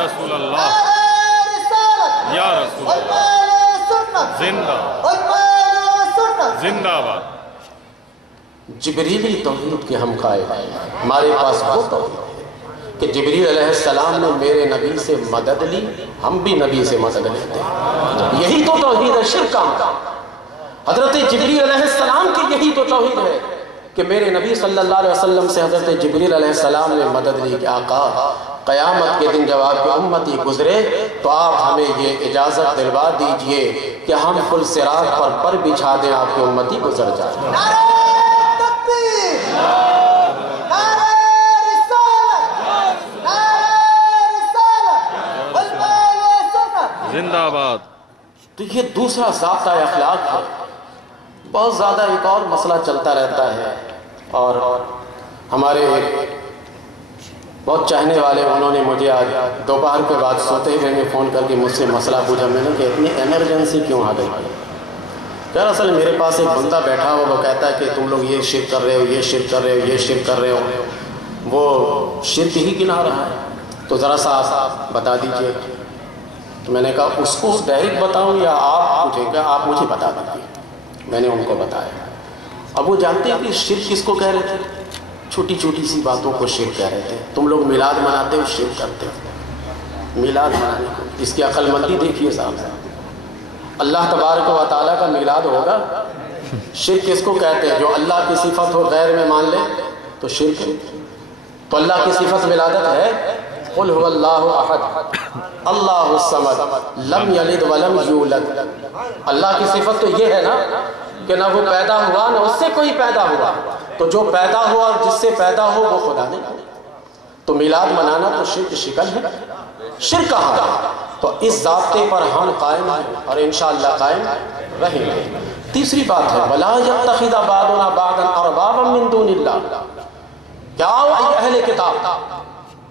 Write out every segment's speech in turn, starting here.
رسول اللہ یا رسول اللہ زندہ زندہ باد۔ جبریلی توحید کے ہم قائل ہیں، ہمارے پاس وہ توحید ہے کہ جبریل علیہ السلام نے میرے نبی سے مدد لی، ہم بھی نبی سے مدد لیتے ہیں۔ یہی تو توحید ہے، شرک کا حضرت جبریل علیہ السلام کی یہی تو توحید ہے کہ میرے نبی صلی اللہ علیہ وسلم سے حضرت جبریل علیہ السلام نے مدد لی کہ آقا قیامت کے دن جب آپ کی امتی گزرے تو آپ ہمیں یہ اجازت دلوا دیجئے کہ ہم پل صراط پر بچھا دیں، آپ کی امتی گزر جائے۔ زندہ آباد۔ تو یہ دوسرا ضابطہ اخلاق ہے۔ بہت زیادہ ایک اور مسئلہ چلتا رہتا ہے، اور ہمارے بہت چاہنے والے انہوں نے مجھے آج دوپہر کے بعد سوتے ہوئے میں فون کر کے مجھ سے مسئلہ پوچھا، میں نے کہ اتنی ایمرجنسی کیوں آ گئی؟ یار اصل میرے پاس ایک بندہ بیٹھا ہو، وہ کہتا ہے کہ تم لوگ یہ شرک کر رہے ہو، یہ شرک کر رہے ہو، یہ شرک کر رہے ہو، وہ شرک ہی گنا رہا ہے، تو ذرا سا آپ بتا دیجئے۔ تو میں نے کہا اس کو ڈائریکٹ بتاؤں یا آپ پوچھیں؟ کہ آپ مجھے بتا دیجیے۔ میں نے ان کو بتایا۔ اب وہ جانتے ہیں کہ شرک کس کو کہہ رہے تھے؟ چھوٹی چھوٹی سی باتوں کو شرک کہہ رہے تھے۔ تم لوگ میلاد مناتے ہو، شرک کرتے ہو میلاد منانے کو، اس کی عقل مندی دیکھیے صاحب۔ اللہ تبارک و تعالیٰ کا میلاد ہوگا؟ شرک کس کو کہتے ہیں؟ جو اللہ کی صفت ہو غیر میں مان لے تو شرک ہے۔ تو اللہ کی صفت ولادت ہے، قل هو اللہ احد اللہ الصمد لم یلد ولم یولد۔ اللہ کی صفت تو یہ ہے نا کہ نہ وہ پیدا ہوا نہ اس سے کوئی پیدا ہوا، تو جو پیدا ہوا اور جس سے پیدا ہو وہ خدا نہیں۔ تو میلاد منانا تو شرک شکل ہے، شرک کہاں ہے؟ تو اس ضابطے پر ہم قائم ہیں اور انشاءاللہ قائم رہیں گے۔ تیسری بات ہے وَلَا يَتَّخِذَ بَعْضُنَا بَعْضًا أَرْبَابًا مِّن دُونِ اللَّهِ۔ کیا اہل کتاب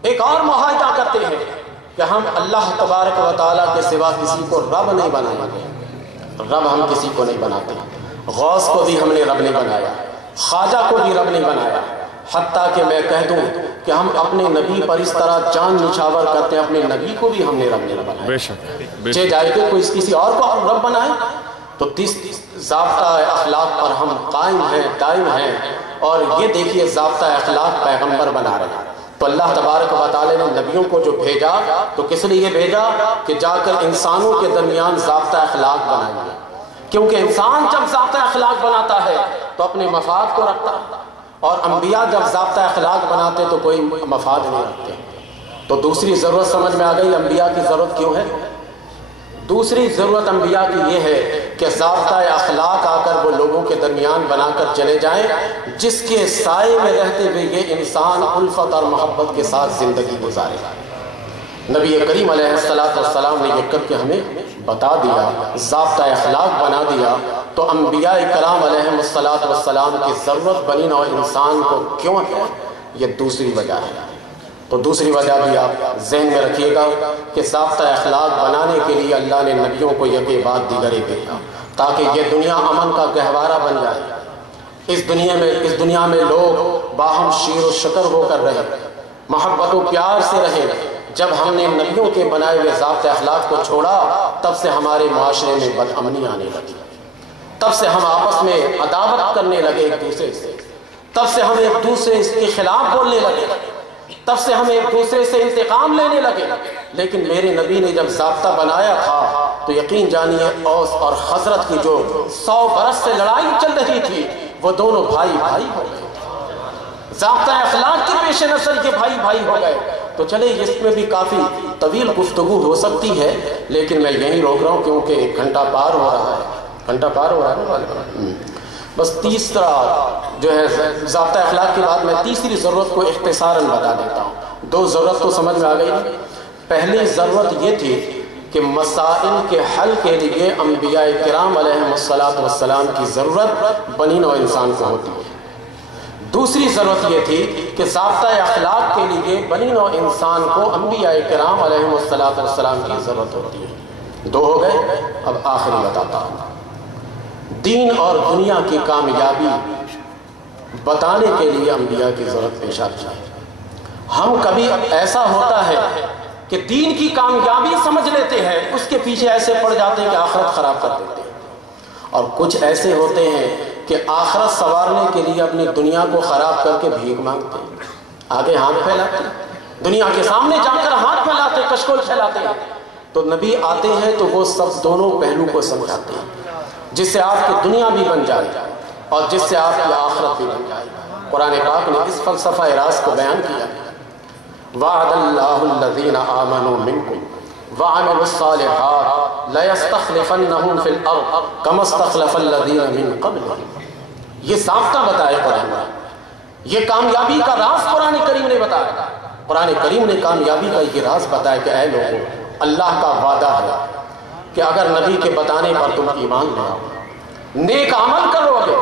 ایک اور معاہدہ کرتے ہیں کہ ہم اللہ تبارک و تعالیٰ کے سوا کسی کو رب نہیں بنائیں گے۔ رب ہم کسی کو نہیں بناتے، غوث کو بھی ہم نے رب نہیں بنایا، خواجہ کو بھی رب نہیں بنایا، حتیٰ کہ میں کہہ دوں کہ ہم اپنے نبی پر اس طرح جان نچھاور کرتے ہیں، اپنے نبی کو بھی ہم نے رب نہیں بنایا۔ بے شک چاہے جائے کہ کوئی کسی اور کو رب بنائے۔ تو ضابطہ اخلاق پر ہم قائم ہیں، دائم ہیں، اور یہ دیکھیے ضابطہ اخلاق پیغمبر بنا رہے ہیں۔ تو اللہ تبارک و تعالی نے نبیوں کو جو بھیجا تو کس لیے بھیجا؟ کہ جا کر انسانوں کے درمیان ضابطہ اخلاق بنائیں گے، کیونکہ انسان جب ضابطہ اخلاق بناتا ہے تو اپنے مفاد کو رکھتا ہے، اور انبیاء جب ضابطہ اخلاق بناتے تو کوئی مفاد نہیں رکھتے۔ تو دوسری ضرورت سمجھ میں آ گئی انبیاء کی ضرورت کیوں ہے؟ دوسری ضرورت انبیاء کی یہ ہے کہ ضابطہ اخلاق آ کر وہ لوگوں کے درمیان بنا کر چلے جائیں جس کے سائے میں رہتے ہوئے یہ انسان الفت اور محبت کے ساتھ زندگی گزارے۔ نبی کریم علیہ السلام نے یہ کر کے ہمیں بتا دیا، ضابطہ اخلاق بنا دیا۔ تو انبیاء کرام علیہ السلام کی ضرورت بنی نوع انسان کو کیوں ہے؟ یہ دوسری وجہ ہے۔ تو دوسری وجہ بھی آپ ذہن میں رکھیے گا کہ ضابطہ اخلاق بنانے کے لیے اللہ نے نبیوں کو یک بعد دیگر بھیجا تاکہ یہ دنیا امن کا گہوارہ بن جائے۔ اس دنیا میں لوگ باہم شیر و شکر ہو کر رہے، محبت و پیار سے رہے۔ جب ہم نے نبیوں کے بنائے ہوئے ضابطہ اخلاق کو چھوڑا تب سے ہمارے معاشرے میں بدامنی آنے لگی، تب سے ہم آپس میں عداوت کرنے لگے ایک دوسرے سے، تب سے ہم ایک دوسرے کے خلاف بولنے لگے، تب سے ہم ایک دوسرے سے انتقام لینے لگے۔ لیکن میرے نبی نے جب ضابطہ بنایا تھا تو یقین جانیے اوس اور خزرج کی جو 100 برس سے لڑائی چل رہی تھی وہ دونوں بھائی بھائی ہو گئے، ضابطہ اخلاق کے پیش نظر یہ بھائی بھائی ہو گئے۔ تو چلے اس میں بھی کافی طویل گفتگو ہو سکتی ہے لیکن میں یہیں روک رہا ہوں کیونکہ 1 گھنٹہ پار ہو رہا ہے، بس تیسرا جو ہے ضابطہ اخلاق کے بعد میں تیسری ضرورت کو اختصاراً بتا دیتا ہوں۔ 2 ضرورت تو سمجھ میں آ گئی۔ پہلی ضرورت یہ تھی کہ مسائل کے حل کے لیے انبیاء کرام علیہ السلام کی ضرورت بنی نوع انسان کو ہوتی ہے۔ دوسری ضرورت یہ تھی کہ ضابطہ اخلاق کے لیے بنی نوع انسان کو انبیاء کرام علیہ السلام کی ضرورت ہوتی ہے۔ 2 ہو گئے، اب آخری بتاتا ہوں۔ دین اور دنیا کی کامیابی بتانے کے لیے انبیاء کی ضرورت پیش آتی ہے۔ ہم کبھی ایسا ہوتا ہے کہ دین کی کامیابی سمجھ لیتے ہیں، اس کے پیچھے ایسے پڑ جاتے ہیں کہ آخرت خراب کر دیتے ہیں، اور کچھ ایسے ہوتے ہیں کہ آخرت سنوارنے کے لیے اپنی دنیا کو خراب کر کے بھیک مانگتے ہیں، آگے ہاتھ پھیلاتے ہیں، دنیا کے سامنے جا کر ہاتھ پھیلاتے ہیں، کشکول پھیلاتے ہیں۔ تو نبی آتے ہیں تو وہ سب دونوں پہلو کو سمجھاتے ہیں، جس سے آپ کی دنیا بھی بن جائے اور جس سے آپ کی آخرت بھی بن جائے۔ قرآن پاک نے اس فلسفہ راز کو بیان کیا، وعد اللہ الذین آمنوا منکم وعملوا الصالحات لیستخلفنہم فی الارض کما استخلف الذین من قبلہم۔ یہ ضابطہ بتایا قرآن نے، یہ کامیابی کا راز قرآن کریم نے بتایا۔ قرآن کریم نے کامیابی کا یہ راز بتایا کہ اے لوگوں، اللہ کا وعدہ ہے کہ اگر نبی کے بتانے پر تم ایمان لے آؤ، نیک عمل کرو گے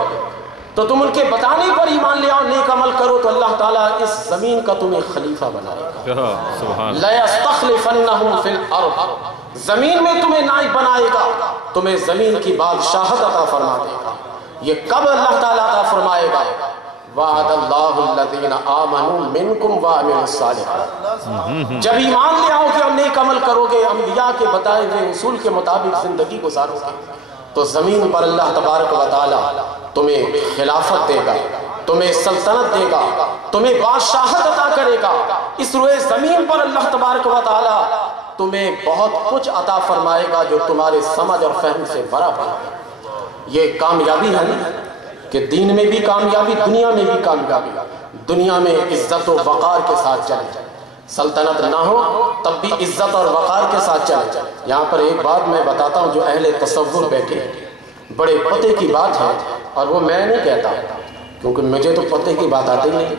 تو تم ان کے بتانے پر ایمان لے آؤ، نیک عمل کرو تو اللہ تعالیٰ اس زمین کا تمہیں خلیفہ بنائے گا۔ لَيَسْتَخْلِفَنَّهُمْ فِي الْأَرْضِ، زمین میں تمہیں نائب بنائے گا، تمہیں زمین کی بادشاہت عطا فرما دے گا۔ یہ کب اللہ تعالیٰ عطا فرمائے گا؟ وعد اللہ الذین آمنوا منکم وعملوا الصالحات، جب ایمان لے آؤ گے اور نیک عمل کرو گے، انبیاء کے بتائے ہوئے اصول کے مطابق زندگی گزارو گے، تو زمین پر اللہ تبارک و تعالیٰ تمہیں خلافت دے گا، تمہیں سلطنت دے گا، تمہیں بادشاہت عطا کرے گا۔ اس روئے زمین پر اللہ تبارک و تعالیٰ تمہیں بہت کچھ عطا فرمائے گا جو تمہارے سمجھ اور فہم سے برابر ہے۔ یہ کامیابی ہے نا کہ دین میں بھی کامیابی، دنیا میں بھی کامیابی، دنیا میں عزت و وقار کے ساتھ چلے، سلطنت نہ ہو تب بھی عزت اور وقار کے ساتھ چلے۔ یہاں پر ایک بات میں بتاتا ہوں جو اہل تصور بیٹھے، بڑے پتے کی بات ہے، اور وہ میں نہیں کہتا کیونکہ مجھے تو پتے کی بات آتی نہیں،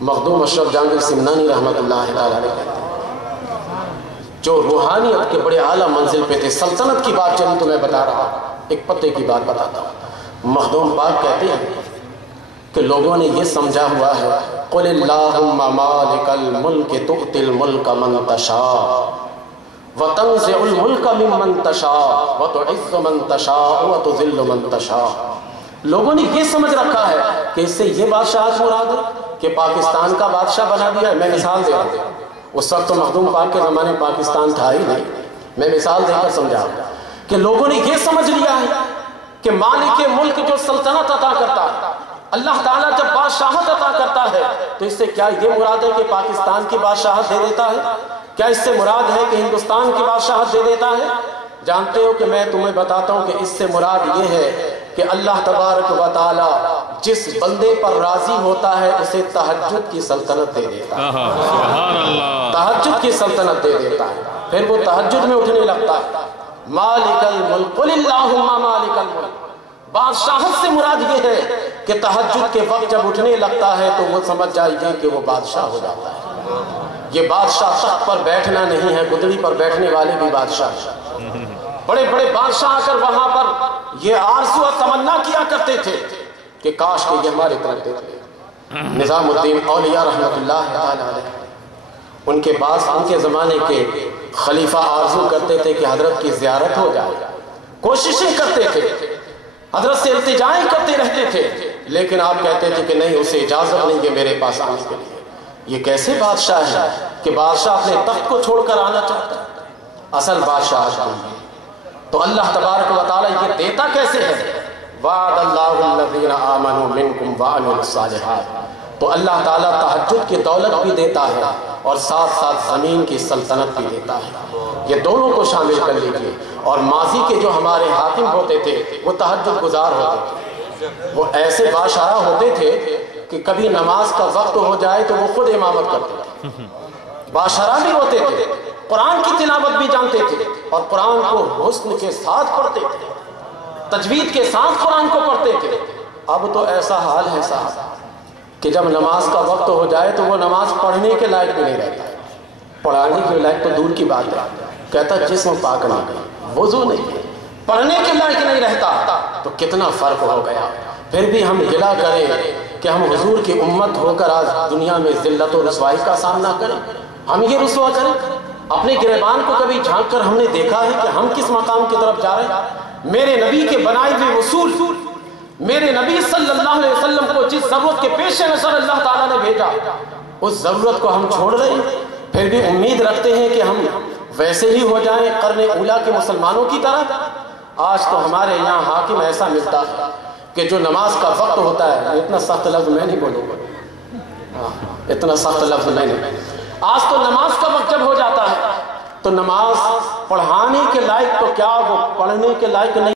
مخدوم اشرف جہانگیر سمنانی رحمۃ اللہ تعالیٰ علیہ کہتے ہیں، جو روحانیت کے بڑے اعلیٰ منزل پہ تھے، سلطنت کی بات چلی تو میں بتا رہا، ایک پتے کی بات بتاتا ہوں۔ مخدوم پاک کہتے ہیں کہ لوگوں نے یہ سمجھا ہوا ہے قُلِ اللَّهُمَّ مَالِكَ الْمُلْكِ تُؤْتِي الْمُلْكَ مَنْ تَشَاءُ وَتَنْزِعُ الْمُلْكَ مِمَّنْ تَشَاءُ وَتُعِزُّ مَنْ تَشَاءُ وَتُذِلُّ مَنْ تَشَاءُ۔ لوگوں نے یہ سمجھ رکھا ہے کہ اس سے یہ بادشاہت مراد ہے کہ پاکستان کا بادشاہ بنا دیا ہے۔ میں مثال دے رہا ہوں، اس وقت تو مخدوم پاک کے زمانے پاکستان تھا ہی نہیں، میں مثال دے کر سمجھا کہ لوگوں نے یہ سمجھ لیا ہے کہ مالک ملک جو سلطنت عطا کرتا ہے، اللہ تعالیٰ جب بادشاہت عطا کرتا ہے تو اس سے کیا یہ مراد ہے کہ پاکستان کی بادشاہت دے دیتا ہے؟ کیا اس سے مراد ہے کہ ہندوستان کی بادشاہت دے دیتا ہے؟ جانتے ہو کہ میں تمہیں بتاتا ہوں کہ اس سے مراد یہ ہے کہ اللہ تبارک و تعالیٰ جس بندے پر راضی ہوتا ہے اسے تہجد کی سلطنت دے دیتا ہے، سبحان اللہ، تہجد کی سلطنت دے دیتا ہے، پھر وہ تہجد میں اٹھنے لگتا ہے۔ مالک الملک قل اللہم مالک الملک، بادشاہت سے مراد یہ ہے کہ تہجد کے وقت جب اٹھنے لگتا ہے تو وہ سمجھ جائیے کہ وہ بادشاہ ہو جاتا ہے۔ یہ بادشاہ تخت پر بیٹھنا نہیں ہے، گدڑی پر بیٹھنے والے بھی بادشاہ ہیں۔ بڑے بڑے بادشاہ آ کر وہاں پر یہ آرزو اور تمنا کیا کرتے تھے کہ کاش کہ یہ ہمارے طرف دیکھتے۔ نظام الدین اولیاء رحمۃ اللہ تعالیٰ علیہ، ان کے پاس ان کے زمانے کے خلیفہ آرزو کرتے تھے کہ حضرت کی زیارت ہو جائے، کوششیں کرتے تھے، حضرت سے التجائیں کرتے رہتے تھے، لیکن آپ کہتے تھے کہ نہیں، اسے اجازت نہیں کہ میرے پاس آنے کے لیے۔ یہ کیسے بادشاہ ہے کہ بادشاہ اپنے تخت کو چھوڑ کر آنا چاہتا ہے؟ اصل بادشاہ نہیں ہے تو اللہ تبارک و تعالیٰ یہ دیتا کیسے ہے؟ وعد اللہ الذین آمنوا منکم وعملوا الصالحات، تو اللہ تعالیٰ تہجد کی دولت بھی دیتا ہے اور ساتھ ساتھ زمین کی سلطنت بھی دیتا ہے۔ یہ دونوں کو شامل کر لیجئے۔ اور ماضی کے جو ہمارے حاکم ہوتے تھے وہ تہجد گزار ہوتے تھے، وہ ایسے بادشاہ ہوتے تھے کہ کبھی نماز کا وقت ہو جائے تو وہ خود امامت کرتے تھے، بادشاہ بھی ہوتے تھے، قرآن کی تلاوت بھی جانتے تھے اور قرآن کو حسن کے ساتھ پڑھتے تھے، تجوید کے ساتھ قرآن کو پڑھتے تھے۔ اب تو ایسا حال ہے صاحب کہ جب نماز کا وقت ہو جائے تو وہ نماز پڑھنے کے لائق بھی نہیں رہتا، پڑھانے کے لائق تو دور کی بات ہے، کہتا جسم پاک نہ گئی، وضو نہیں، پڑھنے کے لائق نہیں رہتا، تو کتنا فرق ہو گیا۔ پھر بھی ہم گلا کریں کہ ہم حضور کی امت ہو کر آج دنیا میں ذلت و رسوائی کا سامنا کریں، ہم یہ رسوا کریں۔ اپنے گریبان کو کبھی جھانک کر ہم نے دیکھا ہے کہ ہم کس مقام کی طرف جا رہے ہیں؟ میرے نبی کے بنائے ہوئے اصول، میرے نبی صلی اللہ علیہ وسلم کو جس ضرورت کے پیش نظر اللہ تعالیٰ نے بھیجا، اس ضرورت کو ہم چھوڑ رہے ہیں۔ پھر بھی امید رکھتے ہیں کہ ہم ویسے ہی ہو جائیں قرن اولا کے مسلمانوں کی طرح۔ آج تو ہمارے یہاں حاکم ایسا ملتا ہے کہ جو نماز کا وقت ہوتا ہے، اتنا سخت لفظ میں نہیں بولوں گا، اتنا سخت لفظ میں نہیں، آج تو نماز کا وقت جب ہو جاتا ہے تو نماز پڑھانے کے لائق تو کیا وہ پڑھنے کے لائق نہیں